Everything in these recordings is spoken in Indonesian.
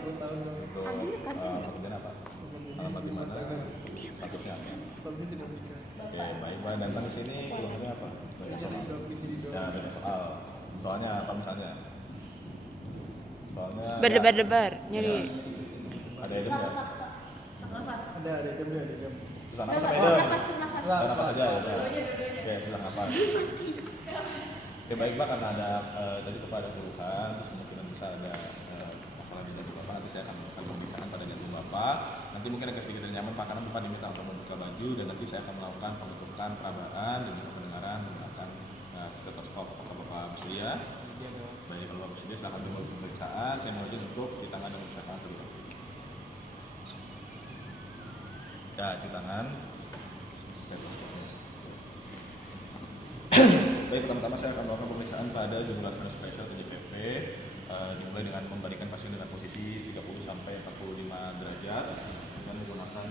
Untuk kemudian apa? Alamat di mana? Statusnya. Oke, baik Pak. Dan di sini keluarnya apa? Baca soal. Ya, baca soal. Soalnya apa misalnya? Soalnya berdebar-debar nyari. Ada idem nggak? Ada idemnya, ada idem. Susah nafas apa idem? Susah nafas aja ya. Oke, susah nafas. Oke, baik Pak, karena ada tadi kepada keluhan, terus kemungkinan bisa ada masalah di jantung Bapak, nanti saya akan melakukan pemeriksaan pada jantung Bapak. Nanti mungkin agak sedikit nyaman Pak, karena Bapak diminta untuk membuka baju, dan nanti saya akan melakukan pembentukan perabaan dan juga pendengaran menggunakan stetoskop. Apakah Bapak bersedia? Baik, kalau Bapak bersedia silahkan dimulai pemeriksaan. Saya mau izin untuk cuci tangan dan mencuci tangan dulu. Ya, cuci tangan. Stetoskopnya. Baik, pertama-tama saya akan melakukan pemeriksaan pada jugular venous pressure atau JVP, dimulai dengan membalikan pasien dengan posisi 30 sampai 45 derajat dengan menggunakan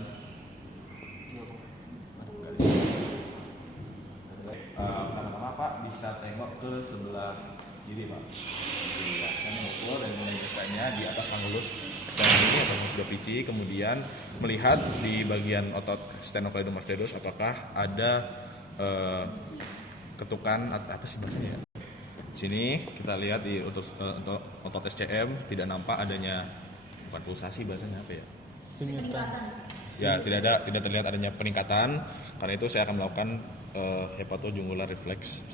pertama-tama Pak bisa tengok ke sebelah kiri Pak. Ya, saya mengukur dan memeriksaannya di atas angulus sternum ini atau sudah pici, kemudian melihat di bagian otot sternocleidomastoideus apakah ada ketukan apa sih bahasanya ya? Sini kita lihat di otot SCM tidak nampak adanya, bukan pulsasi bahasanya apa ya? Peningkatan. Ya, tidak terlihat adanya peningkatan. Karena itu saya akan melakukan hepatojungular reflex.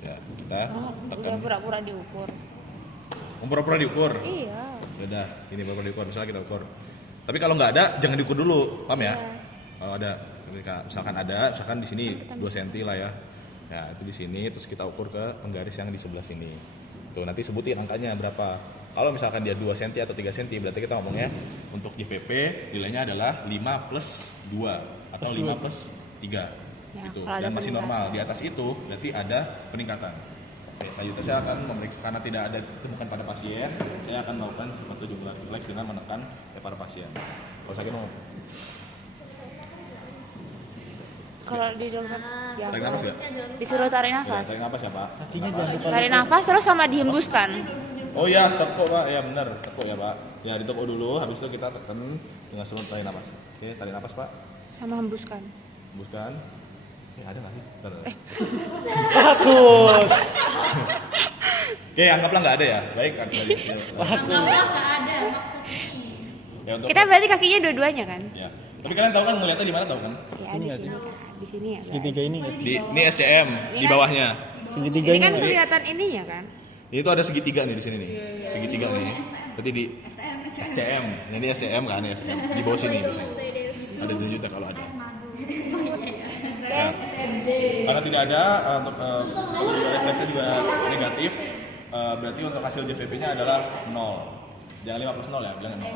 Ya, kita tekan. Udah pura-pura diukur. Pura-pura diukur. Iya. Sudah, ini pura-pura diukur. Misalnya kita ukur. Tapi kalau nggak ada, jangan diukur dulu, paham ya? Iya. Kalau ada, misalkan ada, misalkan di sini 2 cm lah ya. Ya, itu di sini, terus kita ukur ke penggaris yang di sebelah sini. Tuh, nanti sebutin angkanya berapa. Kalau misalkan dia 2 cm atau 3 cm, berarti kita ngomongnya untuk JVP nilainya adalah 5 plus 2 atau 5 plus 3. Ya, gitu. kalau ada Dan masih peningkatan. normal. Di atas itu berarti ada peningkatan. Oke, selanjutnya saya akan memeriksa, karena tidak ada ditemukan pada pasien, saya akan melakukan hepatojungular reflex dengan menekan pada pasien. Kalau sakit mau Kalau di dokter ya, tarik nafas nggak? disuruh tarik Ya, nafas. tarik nafas ya Pak. Kakinya jangan lupa. Tarik nafas terus sama dihembuskan. Oh ya, tepuk Pak, ya benar, tepuk ya Pak. Ya ditepuk dulu, habis itu kita tekan dengan seluruh tarik nafas. Oke, tarik nafas Pak, Sama hembuskan. hembuskan. Ada nggak sih? Bentar. Takut. Oke, anggaplah nggak ada ya. Baik, ada dari sini. Anggaplah nggak ada maksudnya. Ya, untuk Kita berarti kakinya dua-duanya kan? ya. Tapi kalian tahu kan ngeliatnya di mana, tahu kan? Ya Sini di nggak sini sih? kan. Di sini ya. guys. Segitiga ini nggak sih? Di ini SCM di bawahnya. Segitiga Ini ini kan nggak? kelihatan ininya kan? Ini tuh ada segitiga nih di sini nih. Segitiga nih. Berarti di STM, SCM. Nah, ini SCM kan ya. Di bawah sini. Ada tunjuknya kalau ada. Ya. Karena tidak ada untuk refleksnya juga negatif, berarti untuk hasil JVP-nya adalah 0. Jangan 5 plus 0 ya, bilang 0.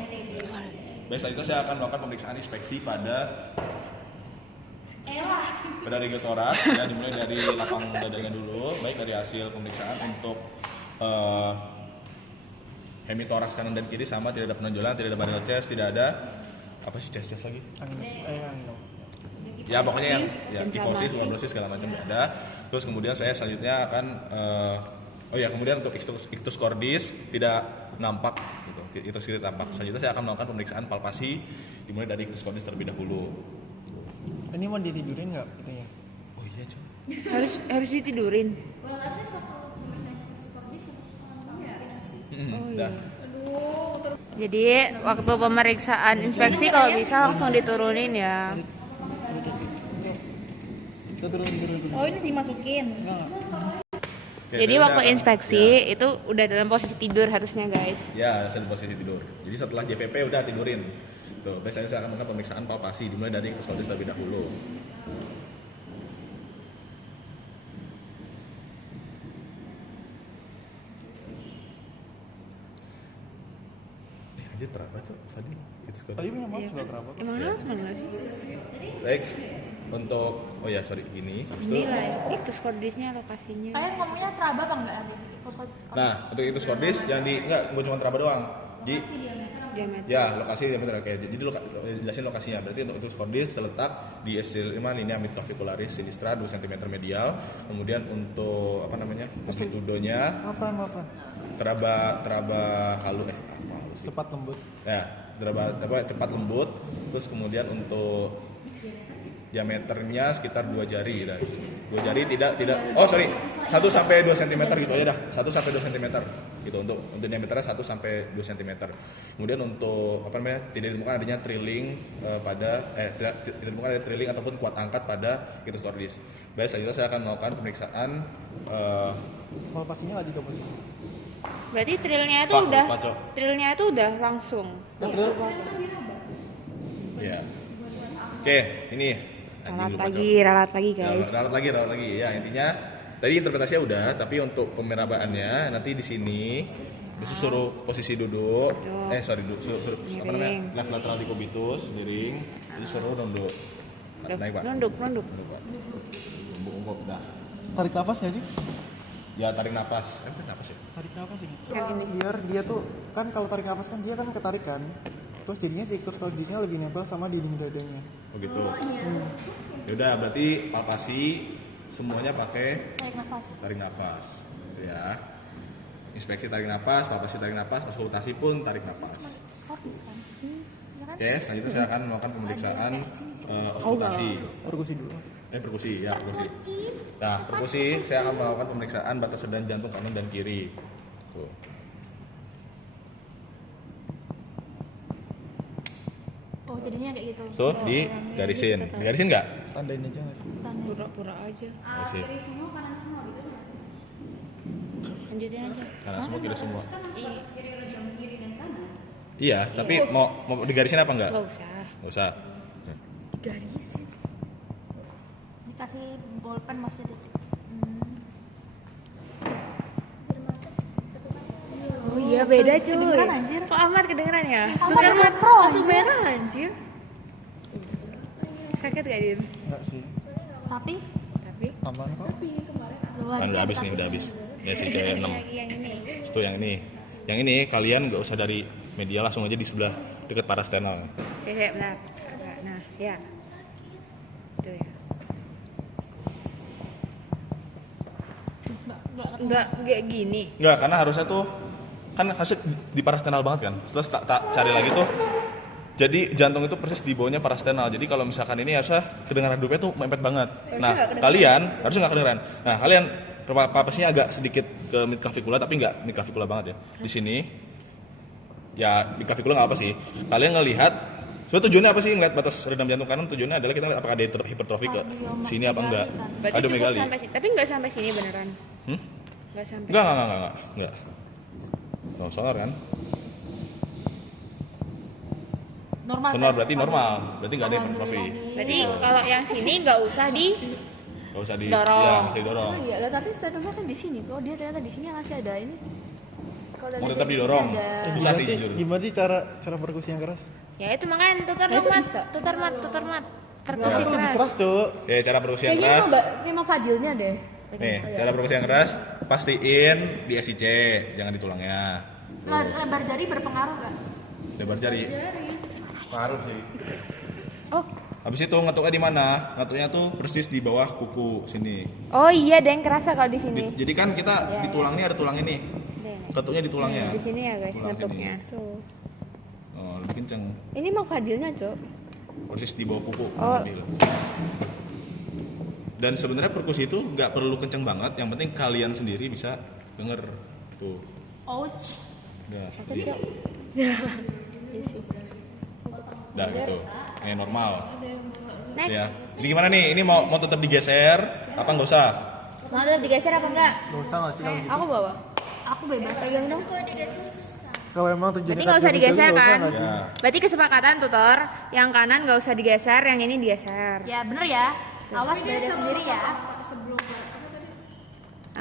Baik, setelah itu saya akan melakukan pemeriksaan inspeksi pada regel toraks, ya, dimulai dari lapang dadanya dulu. Baik, dari hasil pemeriksaan untuk hemitoraks kanan dan kiri sama, tidak ada penonjolan, tidak ada barrel chest, tidak ada apa sih chest lagi? Ya pokoknya yang ya, kifosis, warblosis segala macam tidak ada. Terus kemudian saya selanjutnya akan kemudian untuk ictus cordis tidak nampak gitu. Itu tidak tampak. Selanjutnya saya akan melakukan pemeriksaan palpasi dimulai dari ictus cordis terlebih dahulu. Ini mau ditidurin nggak katanya? Oh iya, Cok. Harus ditidurin. Well, at least waktu psikologi 1,5 ya. Oh Dah. iya. Jadi waktu pemeriksaan inspeksi kalau bisa langsung diturunin ya. Turun. Oh ini dimasukin. Oke, Jadi saya waktu udah- inspeksi ya. itu udah dalam posisi tidur harusnya guys. Ya, saya di posisi tidur. Jadi setelah JVP udah tidurin. Tuh, biasanya saya akan melakukan pemeriksaan palpasi dimulai dari ictus cordis terlebih dahulu. Anjir terapa Cok, Fadil? Ictus cordis. Tadi punya maaf sudah berapa? Emang normal nggak sih? Baik, untuk gini. Habis itu, Ini lah ictus cordisnya lokasinya. Kalian ngomongnya teraba apa enggak? nah untuk ictus cordis yang di enggak cuma teraba doang. Jadi Diameter. ya lokasi diameter oke. Jadi jelasin lokasinya. Berarti untuk ictus cordis terletak di SC5 linea midclavicularis sinistra 2 cm medial. Kemudian untuk amplitudonya Maafan. teraba halus perkusi. Cepat lembut. Ya, cepat lembut. Terus kemudian untuk diameternya sekitar 2 jari dan 2 jari tidak 1 sampai 2 cm gitu aja dah. 1 sampai 2 cm gitu untuk diameternya 1 sampai 2 cm. Kemudian untuk tidak ditemukan adanya trilling tidak ditemukan adanya trilling ataupun kuat angkat pada kitus cordis. Baik, selanjutnya saya akan melakukan pemeriksaan Palpasinya lagi ke posisi. Berarti trilnya itu udah langsung. Ya. Oke, ini Ralat lagi guys. Ralat lagi. Ya, intinya tadi interpretasinya udah, tapi untuk pemerabaannya nanti di sini suruh posisi duduk. Suruh left lateral decubitus, miring. Terus suruh nunduk. Naik, Pak. Nunduk. Pak. Ungkup dah. Tarik nafas nggak sih? Ya, tarik napas. Tarik napas ya. Tarik nafas ini. Kan ini. Biar dia tuh kan kalau tarik nafas kan dia kan ketarikan. Terus jadinya si kitus cordisnya lebih nempel sama dinding dadanya. Oh gitu. Yaudah, berarti palpasi semuanya pakai tarik nafas. Gitu ya. Inspeksi tarik nafas, palpasi tarik nafas, auskultasi pun tarik nafas. Oke, selanjutnya saya akan melakukan pemeriksaan auskultasi. Perkusi dulu. Perkusi. Nah, perkusi saya akan melakukan pemeriksaan batas redahan jantung kanan dan kiri. Tuh. Oh, jadinya kayak gitu. So, digarisin. Digarisin nggak? Tandain aja nggak sih? Pura-pura aja. Kiri semua, kanan semua gitu ya. Lanjutin aja. Kanan semua, kiri semua. Kan harus kiri dan kanan. Iya, tapi mau digarisin apa enggak? Gak usah. Nggak usah. Digarisin. Dikasih bolpen maksudnya titik. Oh iya beda cuy. Kedengeran, anjir. Kok amat kedengeran ya? Tuh Amat kan udah pro, langsung anjir. merah anjir. Sakit gak Din? Enggak sih. Tapi Aman kok. Kan udah habis nih, udah habis. Dari si cewek 6. Yang ini. Itu yang ini. Yang ini kalian nggak usah dari media, langsung aja di sebelah dekat parasternal. Cek benar. Nah, ya. Itu ya. Enggak kayak gini. Enggak, karena harusnya tuh kan harusnya di parasternal banget kan. Terus tak cari lagi tuh. Jadi jantung itu persis di bawahnya parasternal. Jadi kalau misalkan ini harusnya kedengaran dupnya tuh mepet banget. Nah, kalian harusnya nggak kedengaran. Nah, kalian papasnya agak sedikit ke midclavicular tapi nggak midclavicular banget ya. Di sini ya midclavicular nggak apa sih. Kalian ngelihat sebenarnya tujuannya apa sih ngeliat batas redam jantung kanan? Tujuannya adalah kita lihat apakah ada hipertrofi ke sini apa enggak. Berarti cukup Megali. sampai sini. Tapi enggak sampai sini beneran. Enggak sampai. Enggak. Nggak usah kan? normal. Sonor berarti normal. Berarti nggak ada hipertrofi. Berarti kalau yang sini enggak usah di Nggak usah dorong. Ya, bisa didorong. Iya, lah tapi sternumnya kan di sini. Kok dia ternyata di sini masih ada ini? Kalau Mau dari tetap sini didorong. ada. Susah sih jujur. Gimana sih cara perkusi yang keras? Ya itu makanya tutor itu mat, bisa. tutor mat. Perkusi Itu lebih keras. keras, Cuk. Ya, cara perkusi yang Kayaknya keras. emang Fadilnya deh. Nih, cara perkusi yang keras pastiin di SIC, jangan di tulangnya. Lebar jari berpengaruh nggak? Lebar jari. Pengaruh sih. Oh. Habis itu ngetuknya di mana? Ngetuknya tuh persis di bawah kuku sini. Oh iya, ada yang kerasa kalau di sini. Jadi kan kita di tulang nih ada tulang ini. Ketuknya di tulangnya. Di sini ya guys, Tulang ngetuknya. sini. Tuh. Oh, lebih kenceng. Ini emang Fadilnya, Cok. Persis di bawah kuku. Oh. Ambil. Dan sebenarnya perkusi itu nggak perlu kenceng banget, yang penting kalian sendiri bisa denger tuh. Ouch. Udah, Sakit, jadi, Cok. Iya sih. udah gitu. Ini normal. Next. Ya. Jadi gimana nih? Ini mau tetap digeser apa nggak usah? Mau tetap digeser apa enggak? Gak usah nggak sih kalau gitu? Aku bawa. Aku bebas. Pegang dong. Kalau emang tujuannya Berarti nggak usah digeser kan? Ya. Berarti kesepakatan tutor, yang kanan nggak usah digeser, yang ini digeser. Ya bener ya. Awas beda sendiri ya.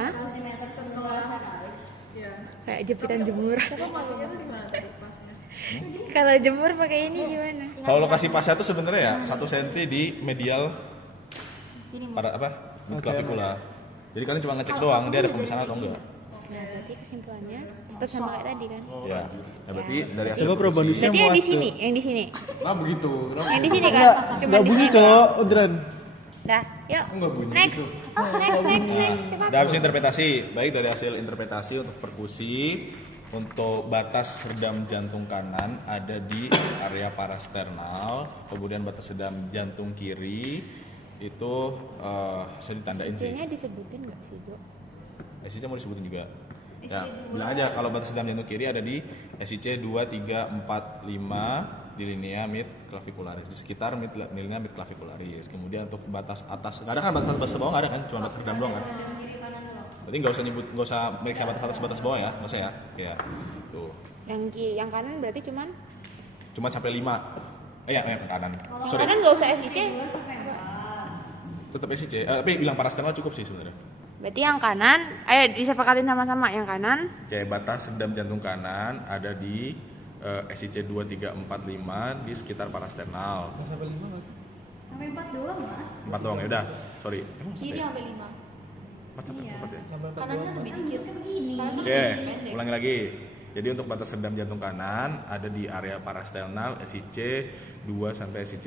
Hah? Kayak jepitan jemur. Kalau jemur pakai ini gimana? Kalau lokasi pasnya itu sebenarnya ya 1 cm di medial midclavicular. Jadi kalian cuma ngecek doang dia ada pemisahan atau enggak. Nah, berarti kesimpulannya tetap sama kayak tadi kan? Ya. Nah, berarti dari hasil Coba probandusnya Berarti yang muat di sini, tuh. yang di sini. Ah begitu. Yang di sini kan? Cuma Nggak di bunyi, sini. Cok. Udran. Dah, yuk. Nggak bunyi Next. Next. Cepat. Dari hasil interpretasi, baik dari hasil interpretasi untuk perkusi, Untuk batas redam jantung kanan ada di area parasternal, kemudian batas redam jantung kiri itu saya ditandain sih. SIC-nya disebutin nggak sih, Jo? SIC mau disebutin juga. Ya, bilang aja kalau batas redam jantung kiri ada di SIC 2, 3, 4, 5 di linea mid clavicularis, di sekitar linea mid clavicularis. Kemudian untuk batas atas, nggak ada kan batas bawah, nggak ada kan, cuma batas redam doang kan. Berarti nggak usah meriksa batas atas batas bawah ya, nggak usah ya. Ya, tuh. Yang kanan berarti cuman Sampai 5. Yang kanan. Sorry. kanan nggak usah SIC. Tetap SIC. Tapi bilang parasternal cukup sih sebenarnya. Berarti yang kanan, ayo disepakatin sama-sama yang kanan. Oke, batas redam jantung kanan ada di SIC 2, 3, 4, 5 di sekitar parasternal. Nggak sampai 5 nggak sih? Sampai 4 doang lah. 4 doang ya udah. Sorry. Kiri sampai 5. 4 sampai 4 ya. Sampai 4 Kanannya doang. lebih dikit. Kanannya Oke, pendek. ulangi lagi. Jadi untuk batas redam jantung kanan ada di area parasternal SIC 2 sampai SIC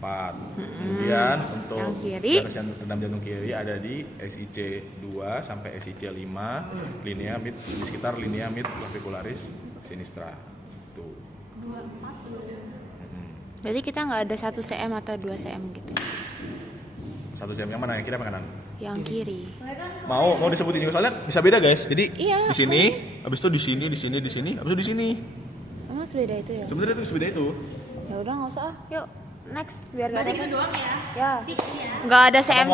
4. Kemudian untuk Yang kiri. batas redam jantung kiri ada di SIC 2 sampai SIC 5 linea mid di sekitar linea mid clavicularis sinistra. Tuh. 2, 4, 2. Berarti kita nggak ada 1 cm atau 2 cm gitu. 1 cm yang mana? Yang kiri apa kanan? Yang kiri. Mau disebutin juga soalnya bisa beda guys. Jadi Iya, di sini, habis itu di sini, habis itu di sini. Emang sebeda itu ya? Sebenarnya itu sebeda itu. Ya udah nggak usah. Yuk next biar nggak Berarti ada. gitu doang ya. Ya. Fix ya. Nggak ada cm.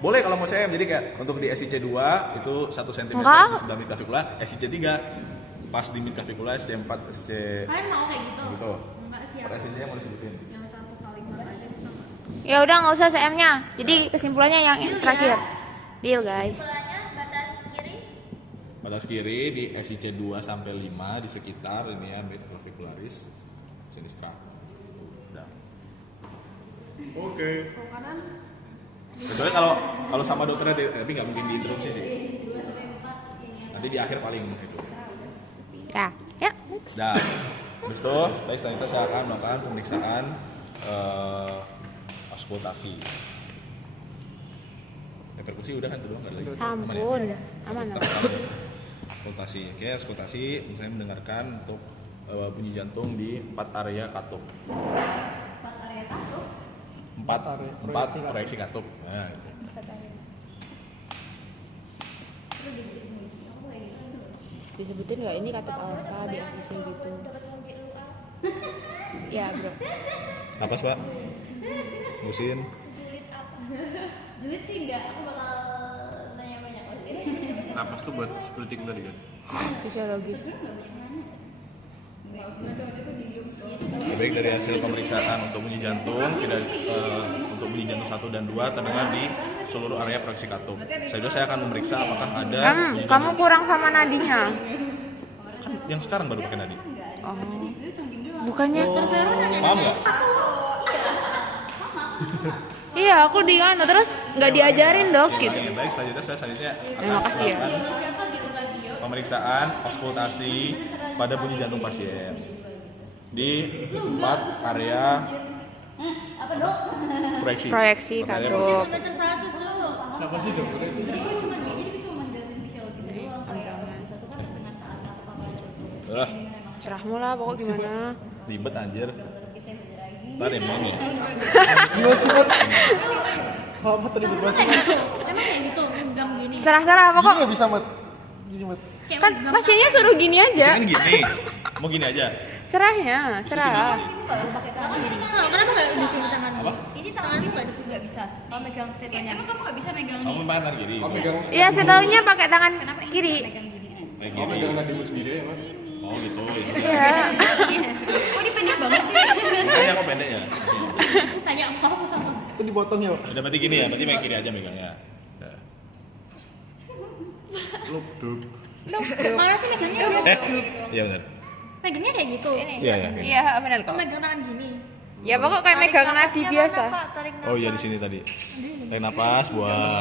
Boleh kalau mau cm. Jadi kayak untuk di SIC 2 itu 1 cm Enggak. di sebelah mid clavicula, SIC 3 pas di mid clavicula, SIC 4, SIC Kalian mau kayak gitu? gitu. Enggak siap. Per SIC-nya mau disebutin. Yang 1 kali 4 aja bisa. Ya udah nggak usah cm-nya. Jadi kesimpulannya yang terakhir. Deal guys. Batas kiri. Batas kiri di SIC 2 sampai 5 di sekitar linea mid clavicularis sinistra. Udah. Oke. Kecuali kalau sama dokternya tapi nggak mungkin diinterupsi sih. Nanti di akhir paling itu. Ya. Ya. Next. Dan habis itu, setelah itu saya akan melakukan pemeriksaan auskultasi. Reperkusi udah kan tuh doang nggak ada lagi. Sampun. Aman. Auskultasi. Oke, auskultasi saya mendengarkan untuk bunyi jantung di 4 area katup. 4 area katup. 4 proyeksi katup. Nah, gitu. Disebutin nggak ini katup aorta di SIC gitu. Dapat ngunci luka. Ya bro. Napas Pak. Musin. Sejulit apa? Julit sih enggak. Aku bakal nanya banyak lagi. Napas tuh buat splitting tadi kan. Fisiologis. Baik, dari hasil pemeriksaan untuk bunyi jantung tidak untuk bunyi jantung 1 dan 2 terdengar di seluruh area proyeksi katup. Saya akan memeriksa apakah ada bunyi Kamu jantung. kurang sama nadinya. Kan yang sekarang baru pakai nadi. Oh. Bukannya Paham nggak? Iya, aku di anu terus nggak diajarin dok gitu. Yang baik, selanjutnya Terima kasih ya. pemeriksaan auskultasi pada bunyi jantung pasien di 4 area proyeksi. Proyeksi Empat area katup. Semester 1, Cuk. Siapa sih dokternya? Jadi gue cuma jelasin fisiologi doang kayak bisa tuh kan dengan saat atau apa aja. Ah, Serahmu lah pokok gimana. ribet anjir. Ntar emang ya. Gimana sih, Mat? Kalau Mat tadi berbuat sih, Mat. Emang kayak gitu, megang gini. Serah-serah Gini pokok. nggak bisa, Mat. Gini, Mat. Kayak Kan megang pasiennya suruh gini aja. Kan gini. Mau gini aja. Serahnya, serah. Kenapa nggak di sini tangan? Apa? Ini tangan lu nggak di sini nggak bisa. Kalau megang stepnya. Emang kamu nggak bisa megang Kamu main tangan kiri. Kamu megang Iya, saya taunya pakai tangan kiri. megang gini aja. Kayak kamu gini. megang nadimu sendiri ya, Mat. Oh gitu. Iya. Kok dia pendek banget sih? Makanya aku pendek ya. Tanya apa? Itu dipotong ya, Pak. Udah berarti gini ya, berarti main kiri aja megangnya. Udah. Luk, duk. Mana sih megangnya? Iya benar. Megangnya kayak gitu. Iya ya. Iya, benar kok. Megang tangan gini. Ya pokok kayak megang nadi biasa. Oh iya di sini tadi. Tarik napas, buang.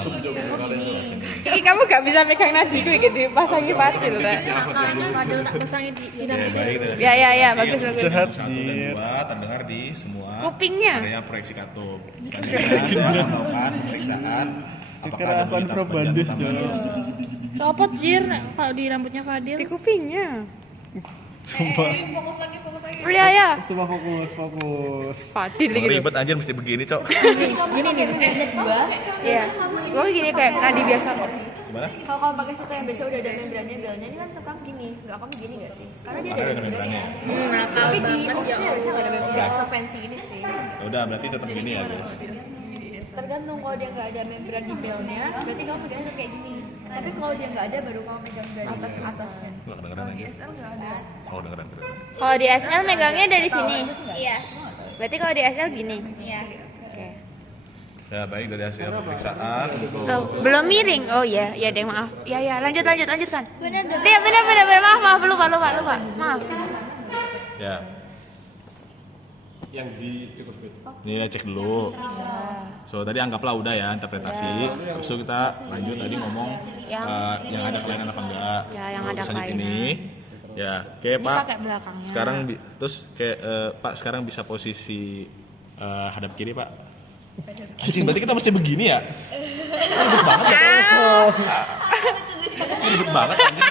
Ih, kamu gak bisa megang nadi gue gitu dipasangi patil kan. Makanya padahal tak pasangin di dalam Oke, itu. baik, dari Ya, ya, ya, hasil bagus, bagus. jantung 1 dan 2 terdengar di semua Kupingnya. area proyeksi katup. Selanjutnya saya akan melakukan pemeriksaan apakah ada Kekerasan bunyi tahapan probandis, jantung Jo. tambahan. Copot jir kalau di rambutnya Fadil. Di kupingnya. Sumpah. Fokus lagi. Kuliah ya. Coba fokus. Fadil Emang gitu. ribet anjir mesti begini, Cok. Gini nih, membernya 2. Iya. Gua gini kayak nadi biasa kok. Gimana? Kalau kamu pakai satu yang biasa udah ada membrannya, belnya ini kan suka gini. Enggak kamu gini enggak sih? Karena dia Ada ada membrannya. Tapi di Oxnya bisa enggak ada membran. Enggak se-fancy ini sih. Ya udah berarti tetap gini ya, guys. Tergantung kalau dia nggak ada membran di belnya, berarti kamu pegangnya tuh kayak gini. Tapi kalau dia nggak ada, baru kamu pegang dari atasnya. Enggak kedengeran aja. DSL nggak ada. Oh, dengeran. Kalau di SL megangnya dari sini. Iya. Berarti kalau di SL gini. Iya. Oke. Ya, baik dari hasil pemeriksaan untuk Loh, belum miring. Oh iya, ya deh maaf. Ya, lanjutkan. Benar. Maaf, lupa. Maaf. ya. Yang di cukup Ini ya cek dulu. So tadi anggaplah udah ya interpretasi. Terus itu kita lanjut tadi ngomong yang ada kelainan apa enggak. Ya, yang Kalau ada misalnya kelainan. ini. Ya, oke Pak. pakai belakangnya. Sekarang terus kayak Pak sekarang bisa posisi hadap kiri Pak. Anjing berarti kita mesti begini ya? Ribet banget ya. Ribet banget anjing.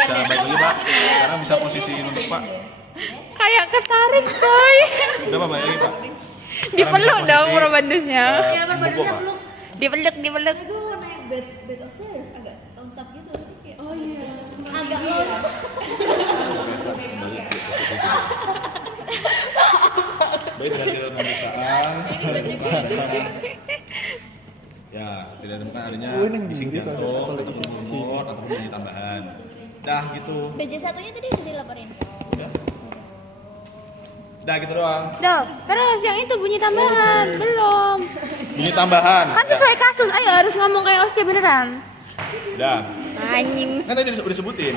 Bisa baik lagi Pak. Sekarang bisa posisiin untuk Pak. Kayak ketarik, coy. Udah Pak balik lagi Pak. Dipeluk dong probandusnya. Iya, Badannya peluk. Dipeluk. Itu naik bed Oxnya harus agak loncat gitu. Kayak, oh iya. Agak loncat. Baik dari pemeriksaan ya tidak ditemukan adanya bising jantung atau pulmon atau bunyi tambahan. Dah gitu. BJ satunya tadi udah dilaporin. Dah gitu doang. Duh, terus yang itu bunyi tambahan. Belum. Bunyi tambahan. Kan sesuai kasus. Ayo harus ngomong kayak OSC beneran. Dah. Anjing. Kan tadi udah disebutin.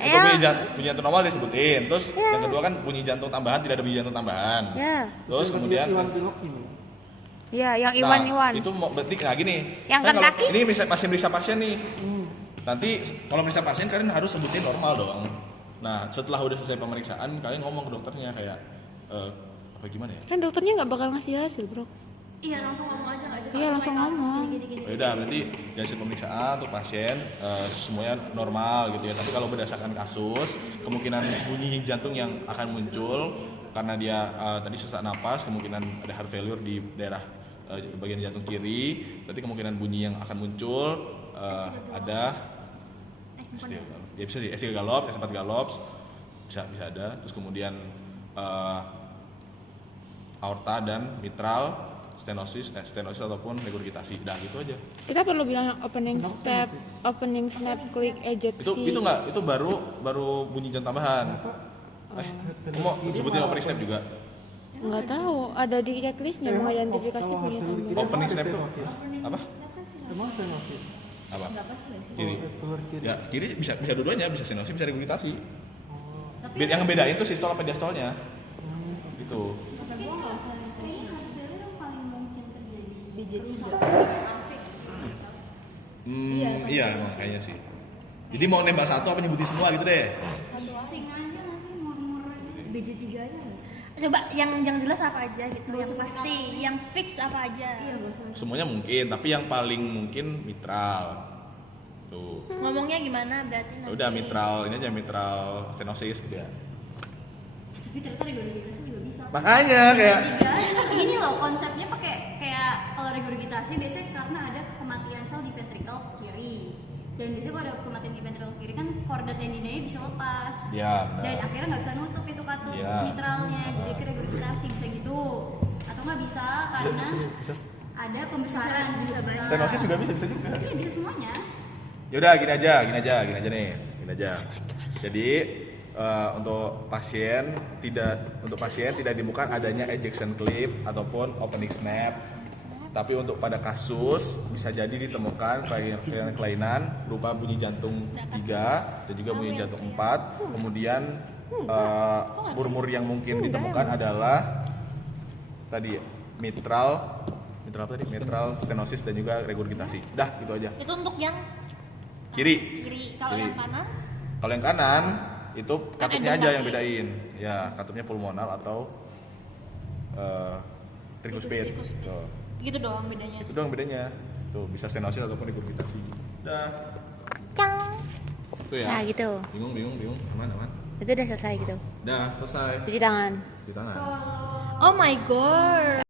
Itu Iya. bunyi jantung normal disebutin. Terus yang kedua kan bunyi jantung tambahan, tidak ada bunyi jantung tambahan. Ya. Terus kemudian Iwan pilok ini. Ya, yang nah, Iwan. itu mau berarti nah gini. Yang kan kalau Kentucky? ini masih meriksa pasien nih. Nanti kalau meriksa pasien kalian harus sebutin normal dong. Nah, setelah udah selesai pemeriksaan kalian ngomong ke dokternya kayak apa gimana ya? Kan dokternya nggak bakal ngasih hasil, bro. Iya, langsung ngomong aja nggak sih? Iya, langsung ngomong. Gini. Ya udah berarti dari hasil pemeriksaan untuk pasien semuanya normal gitu ya. Tapi kalau berdasarkan kasus, kemungkinan bunyi jantung yang akan muncul karena dia tadi sesak napas, kemungkinan ada heart failure di daerah bagian jantung kiri. Berarti kemungkinan bunyi yang akan muncul ada ya bisa di S3 galops, S4 galops bisa ada. Terus kemudian aorta dan mitral stenosis ataupun regurgitasi. Dah gitu aja. Kita perlu bilang opening step, opening snap, click, ejeksi. Itu enggak, itu baru bunyi jantung tambahan. Kamu mau sebutin opening step juga? Nggak tahu, ada di checklistnya mengidentifikasi bunyi tambahan. Opening step itu apa? Emang stenosis. Apa? Kiri. Keluar kiri. Ya, kiri bisa dua-duanya, bisa stenosis, bisa regurgitasi. Yang ngebedain tuh sistol apa diastolnya. Gitu. Tapi gua nggak usah kayaknya heart failure yang paling mungkin terjadi. BJ Iya, emang kayaknya sih. Jadi mau nembak satu apa nyebutin semua gitu deh. Bising aja nggak sih murmur. BJ3 aja nggak sih? Coba yang jelas apa aja gitu, yang pasti, yang fix apa aja. Iya nggak usah. Semuanya mungkin, tapi yang paling mungkin mitral. Tuh. Ngomongnya gimana berarti Ya udah mitral, ini aja mitral stenosis gitu ya. Tapi ternyata regurgitasi juga bisa. Makanya kayak Gini loh konsepnya pakai kayak kalau regurgitasi biasanya karena ada kematian sel di ventricle kiri. Dan biasanya kalau ada kematian di ventricle kiri kan korda tendinanya bisa lepas. ya, benar. Dan akhirnya nggak bisa nutup itu katup Iya. mitralnya, jadi ke regurgitasi bisa gitu. Atau nggak bisa karena Bisa ada pembesaran bisa stenosis juga bisa juga. Iya bisa semuanya. Yaudah gini aja nih, gini aja. Jadi untuk pasien tidak ditemukan adanya ejection clip ataupun opening snap. Tapi untuk pada kasus bisa jadi ditemukan kelainan berupa bunyi jantung 3 dan juga bunyi jantung 4. Kemudian murmur yang mungkin ditemukan adalah tadi mitral stenosis dan juga regurgitasi. Dah gitu aja. Itu untuk yang Kiri. kalau Kiri. yang kanan Kalau yang kanan itu katupnya aja endoplasmi. yang bedain. Ya, katupnya pulmonal atau tricuspid. Tricuspid. Tuh. gitu doang bedanya. Itu doang bedanya. Tuh bisa stenosis ataupun regurgitasi. Dah. Cang. Itu ya. Nah gitu. Bingung. Aman. Itu udah selesai gitu. Dah, selesai. Cuci tangan. Cuci tangan. Oh my god.